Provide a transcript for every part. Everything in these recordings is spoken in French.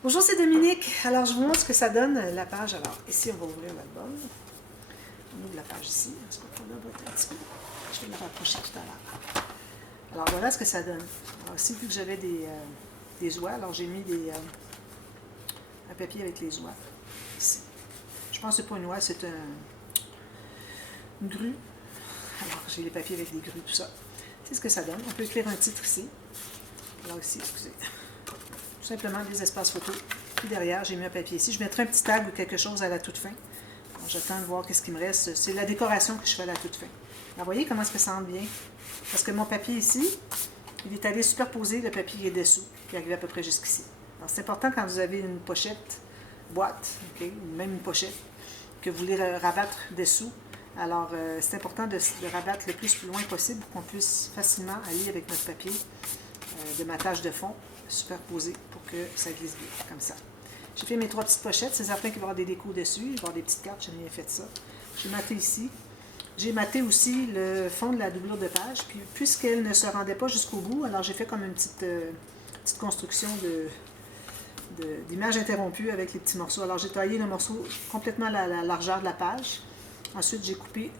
Bonjour, c'est Dominique. Alors, je vous montre ce que ça donne, la page. Alors, ici, on va ouvrir l'album. On ouvre la page ici. Est-ce qu'on a un petit peu? Je vais la rapprocher tout à l'heure. Alors, voilà ce que ça donne. Alors, ici, vu que j'avais des oies, alors j'ai mis un papier avec les oies. Ici. Je pense que c'est pas une oie, c'est une grue. Alors, j'ai les papiers avec des grues, tout ça. C'est ce que ça donne. On peut écrire un titre ici. Alors, ici, excusez. Tout simplement des espaces photos. Puis derrière, j'ai mis un papier ici. Je mettrai un petit tag ou quelque chose à la toute fin. Alors, j'attends de voir qu'est-ce qui me reste. C'est la décoration que je fais à la toute fin. Alors, voyez comment est-ce que ça rentre bien? Parce que mon papier ici, il est allé superposer le papier qui est dessous, qui arrive à peu près jusqu'ici. Alors, c'est important quand vous avez une pochette, boîte, okay, ou même une pochette, que vous voulez rabattre dessous. Alors, c'est important de rabattre le plus loin possible pour qu'on puisse facilement aller avec notre papier de matage de fond superposé pour que ça glisse bien, comme ça. J'ai fait mes 3 petites pochettes. C'est certain qu'il va y avoir des décos dessus. Il va y avoir des petites cartes. J'ai bien fait ça. J'ai maté ici. J'ai maté aussi le fond de la doublure de page. Puis, puisqu'elle ne se rendait pas jusqu'au bout, alors j'ai fait comme une petite construction d'image interrompue avec les petits morceaux. Alors, j'ai taillé le morceau complètement à la largeur de la page. Ensuite, j'ai coupé,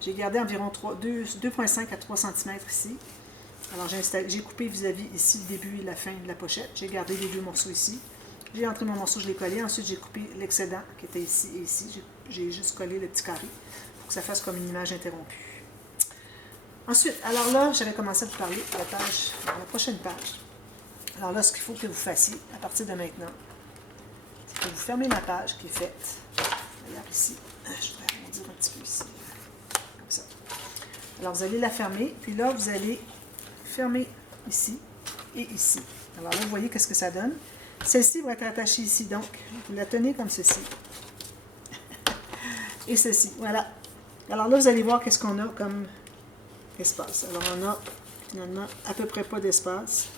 j'ai gardé environ 2,5 à 3 cm ici. Alors, j'ai coupé vis-à-vis ici le début et la fin de la pochette. J'ai gardé les 2 morceaux ici. J'ai entré mon morceau, je l'ai collé. Ensuite, j'ai coupé l'excédent qui était ici et ici. J'ai juste collé le petit carré pour que ça fasse comme une image interrompue. Ensuite, alors là, j'avais commencé à vous parler de la prochaine page. Alors là, ce qu'il faut que vous fassiez à partir de maintenant, c'est que vous fermez ma page qui est faite. Regarde ici. Je vais arrondir un petit peu ici. Comme ça. Alors, vous allez la fermer. Puis là, vous allez fermer ici et ici. Alors là, vous voyez qu'est-ce que ça donne. Celle-ci va être attachée ici. Donc, vous la tenez comme ceci. Et ceci. Voilà. Alors là, vous allez voir qu'est-ce qu'on a comme espace. Alors, on a finalement à peu près pas d'espace.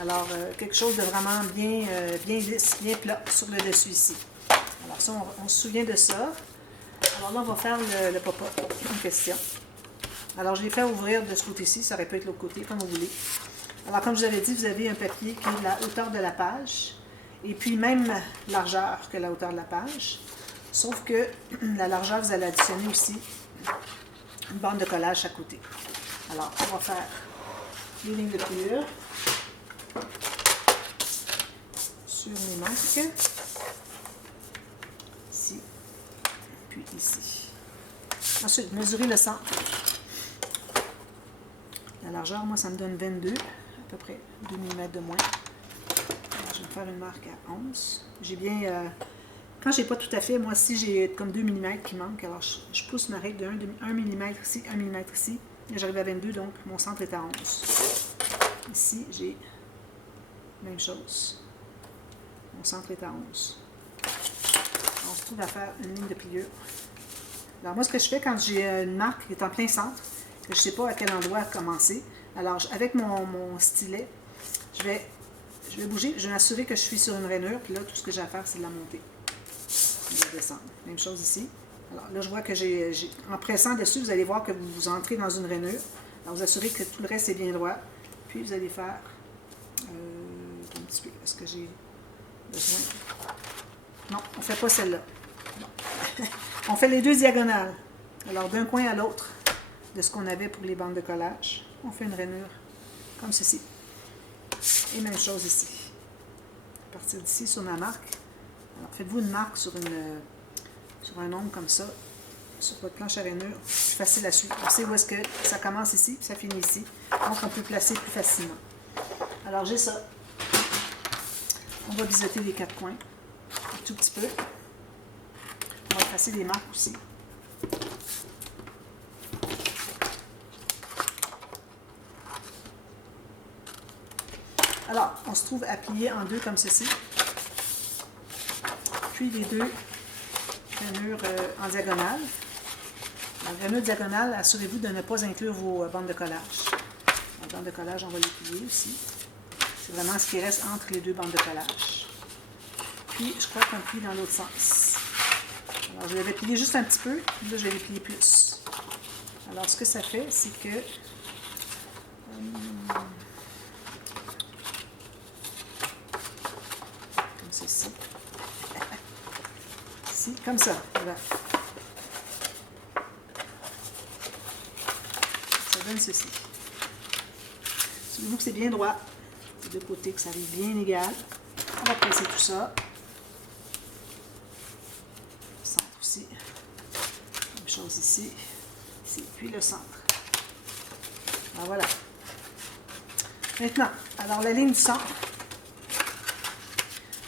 Alors, quelque chose de vraiment bien lisse, bien plat sur le dessus ici. Alors ça, on se souvient de ça. Alors là, on va faire le pop-up en question. Alors, je l'ai fait ouvrir de ce côté-ci. Ça aurait pu être l'autre côté, comme vous voulez. Alors, comme je vous avais dit, vous avez un papier qui est de la hauteur de la page. Et puis, même largeur que la hauteur de la page. Sauf que la largeur, vous allez additionner aussi une bande de collage à côté. Alors, on va faire les lignes de pliure sur mes marques. Ici, puis ici. Ensuite, mesurez le centre. La largeur, moi, ça me donne 22, à peu près 2 mm de moins. Alors, je vais faire une marque à 11. J'ai bien... quand j'ai pas tout à fait, moi, si j'ai comme 2 mm qui manquent, alors je pousse ma règle de 1 mm ici, 1 mm ici. Et j'arrive à 22, donc mon centre est à 11. Ici, j'ai même chose. Mon centre est à 11. On se trouve à faire une ligne de pliure. Alors, moi, ce que je fais quand j'ai une marque qui est en plein centre, que je ne sais pas à quel endroit commencer, alors avec mon stylet, je vais bouger, je vais m'assurer que je suis sur une rainure, puis là, tout ce que j'ai à faire, c'est de la monter. Je vais descendre. Même chose ici. Alors là, je vois que en pressant dessus, vous allez voir que vous entrez dans une rainure. Alors, vous assurez que tout le reste est bien droit. Puis, vous allez faire un petit peu. Est-ce que j'ai besoin? Non, on ne fait pas celle-là. On fait les 2 diagonales. Alors, d'un coin à l'autre de ce qu'on avait pour les bandes de collage, on fait une rainure comme ceci. Et même chose ici. À partir d'ici, sur ma marque, alors faites-vous une marque sur un ongle comme ça, sur votre planche à rainure, c'est facile à suivre. On sait où est-ce que ça commence ici, puis ça finit ici. Donc, on peut placer plus facilement. Alors, j'ai ça. On va biseauter les 4 coins un tout petit peu. On va effacer des marques aussi. Alors, on se trouve à plier en 2 comme ceci. Puis les 2 rainures en diagonale. En rainure diagonale, assurez-vous de ne pas inclure vos bandes de collage. Les bandes de collage, on va les plier aussi. C'est vraiment ce qui reste entre les 2 bandes de collage. Puis, je crois qu'on plie dans l'autre sens. Alors, je l'avais plié juste un petit peu, puis là, je vais les plier plus. Alors, ce que ça fait, c'est que Ici, comme ça. Voilà. Ça donne ceci. Souvenez-vous que c'est bien droit. Les deux côtés, que ça arrive bien égal. On va presser tout ça. Le centre aussi. Même chose ici. Ici. Puis le centre. Alors voilà. Maintenant, alors la ligne du centre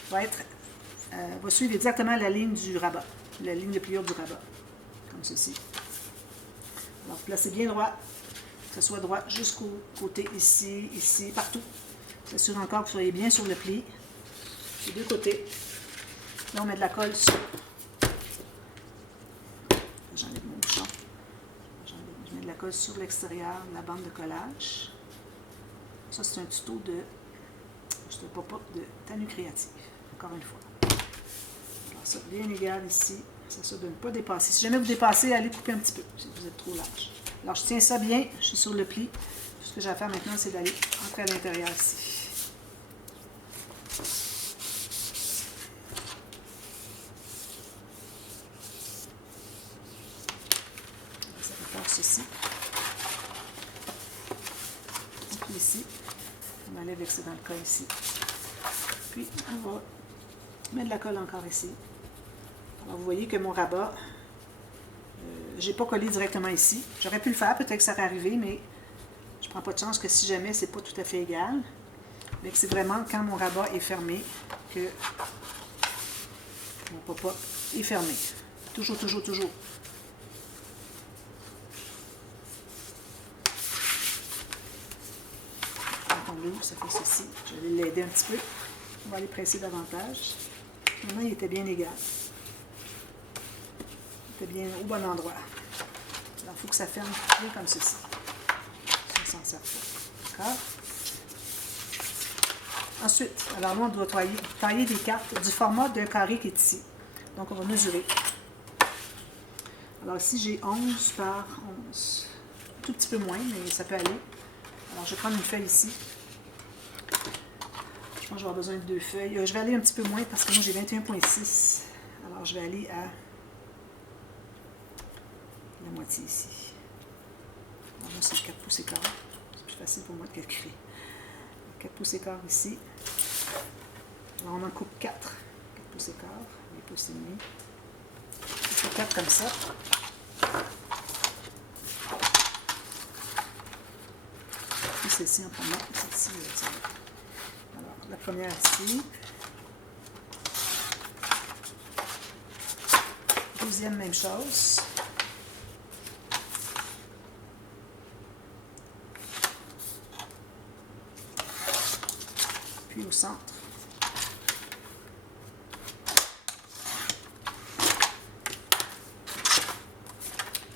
va suivre exactement la ligne du rabat. La ligne de pliure du rabat. Comme ceci. Alors placez bien droit. Que ce soit droit jusqu'au côté ici, ici, partout. S'assure encore que vous soyez bien sur le pli. Les deux côtés. Là, on met de la colle sur. J'enlève mon bouchon. Je mets de la colle sur l'extérieur de la bande de collage. Ça, c'est un tuto de. C'est un pop-up de Tenue Créative. Encore une fois. Alors, ça, bien égal ici. Ça de ne pas dépasser. Si jamais vous dépassez, allez couper un petit peu si vous êtes trop large. Alors, je tiens ça bien. Je suis sur le pli. Tout ce que j'ai à faire maintenant, c'est d'aller entrer à l'intérieur ici. Ça va faire ceci. Puis ici, on enlève l'excédent de colle ici. Puis, on va mettre de la colle encore ici. Alors, vous voyez que mon rabat, j'ai pas collé directement ici. J'aurais pu le faire, peut-être que ça aurait arrivé, mais je prends pas de chance que si jamais c'est pas tout à fait égal. Mais c'est vraiment quand mon rabat est fermé que mon pop-up est fermé. Toujours, toujours, toujours. Quand on l'ouvre, ça fait ceci. Je vais l'aider un petit peu. On va aller presser davantage. Maintenant, il était bien égal. Il était bien au bon endroit. Alors, il faut que ça ferme bien comme ceci. Ça s'en sert pas. D'accord? Ensuite, alors là, on doit tailler des cartes du format d'un carré qui est ici. Donc, on va mesurer. Alors ici, j'ai 11 par 11. Un tout petit peu moins, mais ça peut aller. Alors, je vais prendre une feuille ici. Je pense que je vais avoir besoin de 2 feuilles. Je vais aller un petit peu moins parce que moi, j'ai 21,6. Alors, je vais aller à la moitié ici. Alors, moi, c'est 4 pouces et quart. C'est plus facile pour moi de calculer. 4 pouces et quart ici. Alors, on en coupe 4. 4 pouces et quart. 8 pouces et demi. Je fais 4 comme ça. Puis celle-ci en premier. Celle-ci, alors, la première ici. Deuxième, même chose. Puis au centre.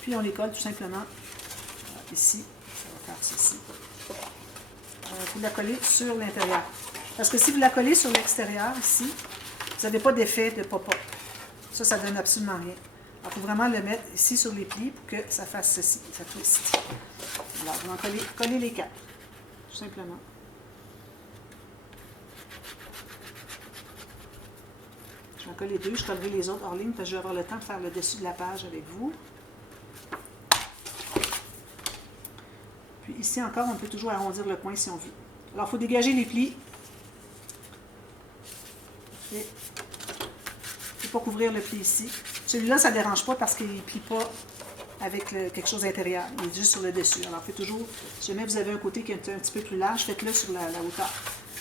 Puis on les colle tout simplement ici. Ça va faire ceci. Vous la collez sur l'intérieur. Parce que si vous la collez sur l'extérieur, ici, vous n'avez pas d'effet de pop-up. Ça ne donne absolument rien. Alors, il faut vraiment le mettre ici sur les plis pour que ça fasse ceci, ça twist. Alors, vous en collez les 4, tout simplement. Je vais en coller 2, je collerai les autres hors ligne parce que je vais avoir le temps de faire le dessus de la page avec vous. Puis ici encore, on peut toujours arrondir le coin si on veut. Alors, il faut dégager les plis. Et il ne faut pas couvrir le pli ici. Celui-là, ça ne dérange pas parce qu'il ne plie pas avec quelque chose d'intérieur. Il est juste sur le dessus. Alors, faites toujours, si jamais vous avez un côté qui est un petit peu plus large, faites-le sur la hauteur.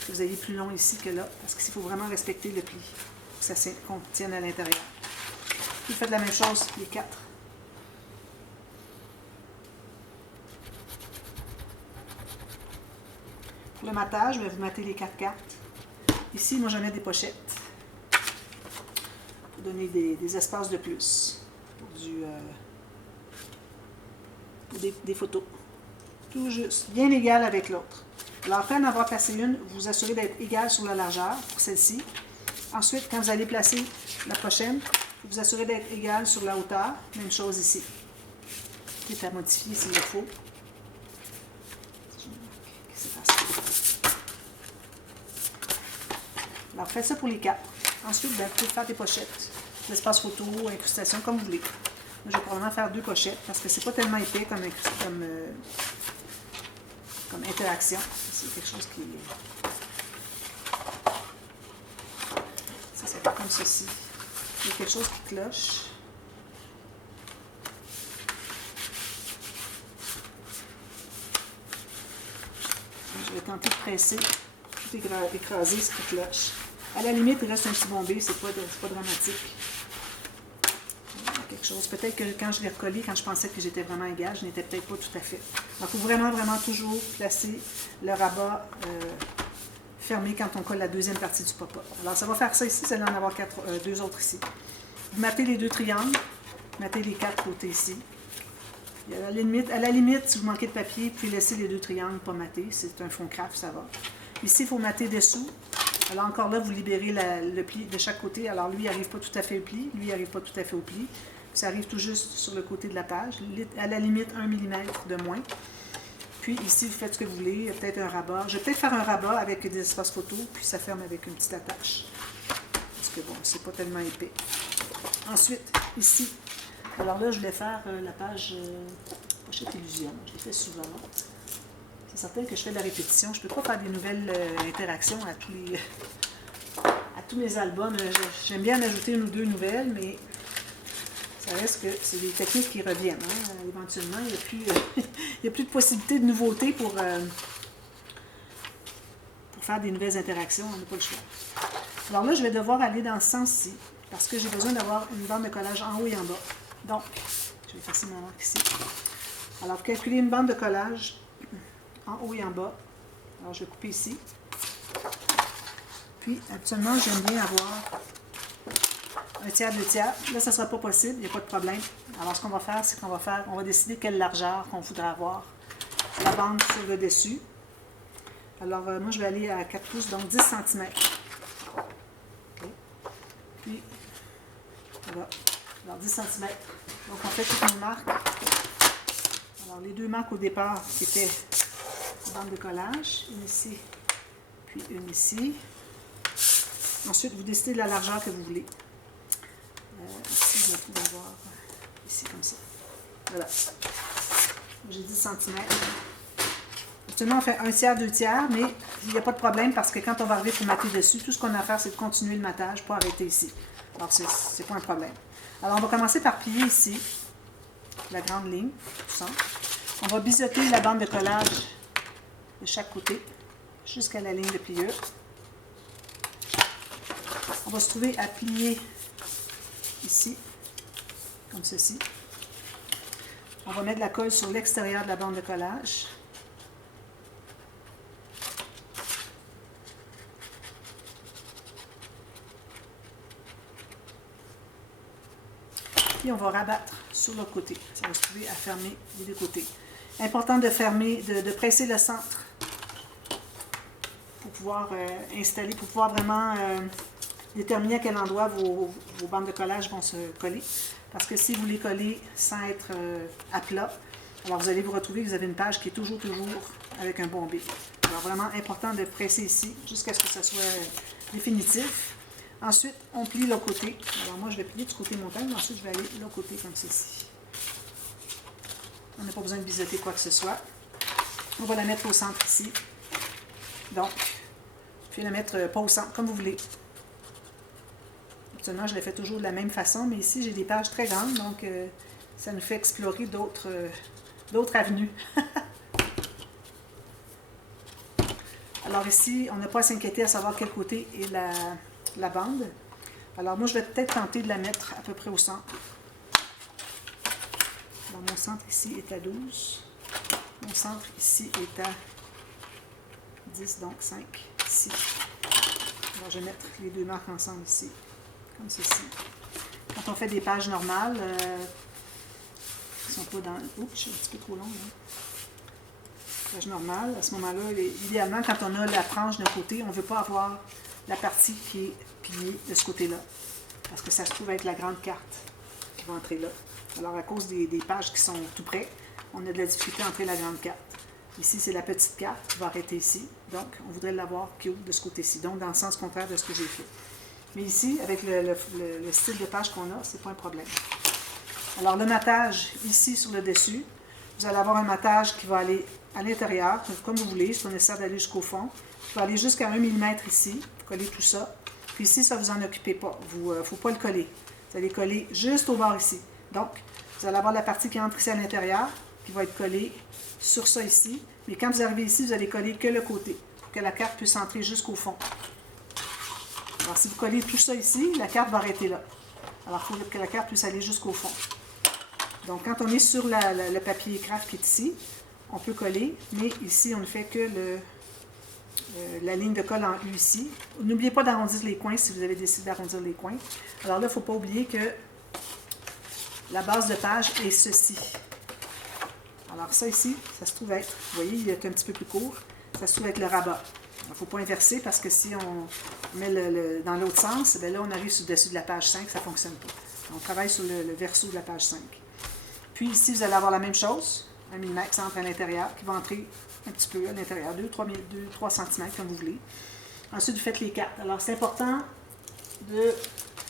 Que vous ayez plus long ici que là. Parce qu'ici, il faut vraiment respecter le pli. Pour que ça contienne à l'intérieur. Puis faites la même chose, les 4. Pour le matage, je vais vous mater les 4 cartes. Ici, moi, je mets des pochettes. Pour donner des espaces de plus. Pour des photos. Tout juste. Bien égal avec l'autre. Alors, après en avoir placé une, vous vous assurez d'être égal sur la largeur pour celle-ci. Ensuite, quand vous allez placer la prochaine, vous vous assurez d'être égal sur la hauteur. Même chose ici. C'est à modifier s'il le faut. Alors, faites ça pour les 4. Ensuite, vous pouvez faire des pochettes. l'espace photo, incrustation, comme vous voulez. Moi, je vais probablement faire 2 pochettes parce que c'est pas tellement épais comme interaction. C'est quelque chose qui... Ça fait comme ceci. Il y a quelque chose qui cloche. Je vais tenter de presser, tout écraser ce qui cloche. À la limite, il reste un petit bombé, c'est pas dramatique. Quelque chose. Peut-être que quand je l'ai recollé, quand je pensais que j'étais vraiment égal, je n'étais peut-être pas tout à fait. Donc, il faut vraiment, vraiment toujours placer le rabat fermé quand on colle la deuxième partie du pop-up. Alors, ça va faire ça ici, vous allez en avoir 2 autres ici. Vous mattez les 2 triangles, mattez les 4 côtés ici. Et à la limite, si vous manquez de papier, vous pouvez laisser les 2 triangles pas matés. C'est un fond craft, ça va. Ici, il faut matter dessous. Alors encore là, vous libérez le pli de chaque côté. Alors lui, il n'arrive pas tout à fait au pli. Lui, il n'arrive pas tout à fait au pli. Ça arrive tout juste sur le côté de la page. À la limite, 1 mm de moins. Puis ici, vous faites ce que vous voulez. Il y a peut-être un rabat. Je vais peut-être faire un rabat avec des espaces photo. Puis ça ferme avec une petite attache. Parce que bon, c'est pas tellement épais. Ensuite, ici. Alors là, je voulais faire la page pochette illusion. Je l'ai fait souvent. C'est certain que je fais de la répétition. Je ne peux pas faire des nouvelles interactions à tous mes albums. J'aime bien en ajouter 1 ou 2 nouvelles, mais ça reste que c'est des techniques qui reviennent. Hein. Éventuellement, il n'y a plus de possibilité de nouveautés pour faire des nouvelles interactions. On n'a pas le choix. Alors là, je vais devoir aller dans ce sens-ci, parce que j'ai besoin d'avoir une bande de collage en haut et en bas. Donc, je vais effacer ma marque ici. Alors, vous calculez une bande de collage en haut et en bas. Alors, je vais couper ici. Puis, habituellement, j'aime bien avoir 1 tiers, 2 tiers. Là, ça ne sera pas possible, il n'y a pas de problème. Alors, ce qu'on va faire, c'est qu'on va décider quelle largeur qu'on voudra avoir la bande sur le dessus. Alors, moi, je vais aller à 4 pouces, donc 10 cm. Okay. Puis, voilà. Alors, 10 cm. Donc, on fait toutes nos marques. Alors, les 2 marques au départ, qui étaient bande de collage, une ici, puis une ici. Ensuite, vous décidez de la largeur que vous voulez. Ici, je vais pouvoir voir ici comme ça. Voilà. J'ai 10 cm. Actuellement, on fait 1 tiers, 2 tiers, mais il n'y a pas de problème parce que quand on va arriver pour mater dessus, tout ce qu'on a à faire, c'est de continuer le matage pour arrêter ici. Alors, c'est pas un problème. Alors, on va commencer par plier ici la grande ligne, tout ça. On va biseauter la bande de collage de chaque côté jusqu'à la ligne de pliure. On va se trouver à plier ici, comme ceci. On va mettre la colle sur l'extérieur de la bande de collage. Puis on va rabattre sur l'autre côté. Ça va se trouver à fermer les 2 côtés. Important de fermer, de presser le centre pour pouvoir installer, pour pouvoir vraiment déterminer à quel endroit vos bandes de collage vont se coller. Parce que si vous les collez sans être à plat, alors vous allez vous retrouver que vous avez une page qui est toujours avec un bombé. Alors vraiment important de presser ici jusqu'à ce que ça soit définitif. Ensuite, on plie l'autre côté. Alors moi, je vais plier du côté montagne, ensuite je vais aller de l'autre côté comme ceci. On n'a pas besoin de biseauter quoi que ce soit. On va la mettre au centre ici. Donc, puis la mettre pas au centre, comme vous voulez. Actuellement, je l'ai fait toujours de la même façon, mais ici, j'ai des pages très grandes, donc ça nous fait explorer d'autres avenues. Alors ici, on n'a pas à s'inquiéter à savoir quel côté est la bande. Alors moi, je vais peut-être tenter de la mettre à peu près au centre. Alors, mon centre ici est à 12. Mon centre ici est à 10, donc 5 ici. Alors, je vais mettre les 2 marques ensemble ici, comme ceci. Quand on fait des pages normales, qui ne sont pas dans... Oups, je suis un petit peu trop longue. Hein. Page normale, à ce moment-là, idéalement, quand on a la frange d'un côté, on ne veut pas avoir la partie qui est pliée de ce côté-là, parce que ça se trouve être la grande carte qui va entrer là. Alors, à cause des pages qui sont tout près, on a de la difficulté à entrer la grande carte. Ici, c'est la petite carte qui va arrêter ici. Donc, on voudrait l'avoir qui ouvre de ce côté-ci. Donc, dans le sens contraire de ce que j'ai fait. Mais ici, avec le style de page qu'on a, c'est pas un problème. Alors, le matage, ici, sur le dessus, vous allez avoir un matage qui va aller à l'intérieur, comme vous voulez, si on essaie d'aller jusqu'au fond. Il va aller jusqu'à 1 mm ici, coller tout ça. Puis ici, ça, vous en occupez pas. Il ne faut pas le coller. Vous allez coller juste au bord ici. Donc, vous allez avoir la partie qui entre ici à l'intérieur, qui va être collée sur ça ici. Mais quand vous arrivez ici, vous allez coller que le côté, pour que la carte puisse entrer jusqu'au fond. Alors, si vous collez tout ça ici, la carte va arrêter là. Alors, il faut que la carte puisse aller jusqu'au fond. Donc, quand on est sur le papier craft qui est ici, on peut coller, mais ici, on ne fait que la ligne de colle en U ici. N'oubliez pas d'arrondir les coins si vous avez décidé d'arrondir les coins. Alors là, il ne faut pas oublier que la base de page est ceci. Alors ça ici, ça se trouve être, vous voyez, il est un petit peu plus court, ça se trouve être le rabat. Il ne faut pas inverser parce que si on met dans l'autre sens, bien là, on arrive sur le dessus de la page 5, ça ne fonctionne pas. On travaille sur le verso de la page 5. Puis ici, vous allez avoir la même chose, 1 mm qui entre à l'intérieur, qui va entrer un petit peu à l'intérieur, 2-3 cm comme vous voulez. Ensuite, vous faites les cartes. Alors, c'est important de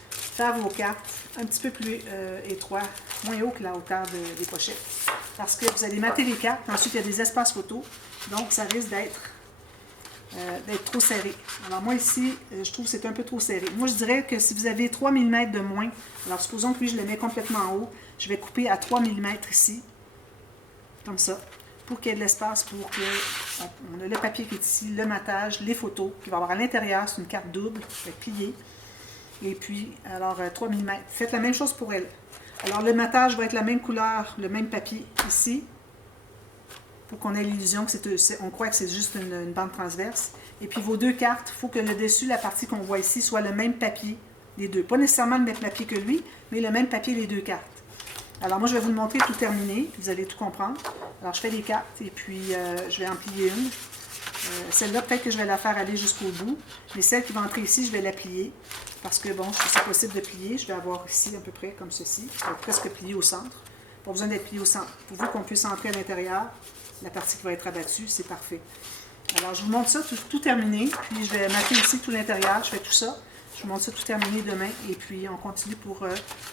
faire vos cartes un petit peu plus étroits, moins haut que la hauteur des pochettes. Parce que vous allez mater les cartes. Ensuite, il y a des espaces photos. Donc, ça risque d'être trop serré. Alors, moi, ici, je trouve que c'est un peu trop serré. Moi, je dirais que si vous avez 3 mm de moins, alors supposons que lui, je le mets complètement en haut, je vais couper à 3 mm ici, comme ça, pour qu'il y ait de l'espace, pour qu'on ait le papier qui est ici, le matage, les photos, qui va avoir à l'intérieur, c'est une carte double, pliée. Et puis, alors, 3 mm. Faites la même chose pour elle. Alors, le matage va être la même couleur, le même papier ici, pour qu'on ait l'illusion que on croit que c'est juste une bande transverse. Et puis, vos deux cartes, il faut que le dessus, la partie qu'on voit ici, soit le même papier, les deux. Pas nécessairement le même papier que lui, mais le même papier, les deux cartes. Alors, moi, je vais vous le montrer tout terminé, vous allez tout comprendre. Alors, je fais les cartes, et puis je vais en plier une. Celle-là, peut-être que je vais la faire aller jusqu'au bout, mais celle qui va entrer ici, je vais la plier, parce que, bon, si c'est possible de plier, je vais avoir ici à peu près comme ceci, ça va être presque plié au centre. Pas besoin d'être plié au centre. Pourvu qu'on puisse entrer à l'intérieur, la partie qui va être abattue, c'est parfait. Alors, je vous montre ça tout terminé, puis je vais mater ici tout l'intérieur, je fais tout ça. Je vous montre ça tout terminé demain, et puis on continue pour...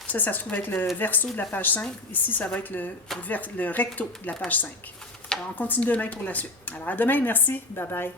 ça se trouve être le verso de la page 5. Ici, ça va être le recto de la page 5. Alors, on continue demain pour la suite. Alors, à demain, merci. Bye bye.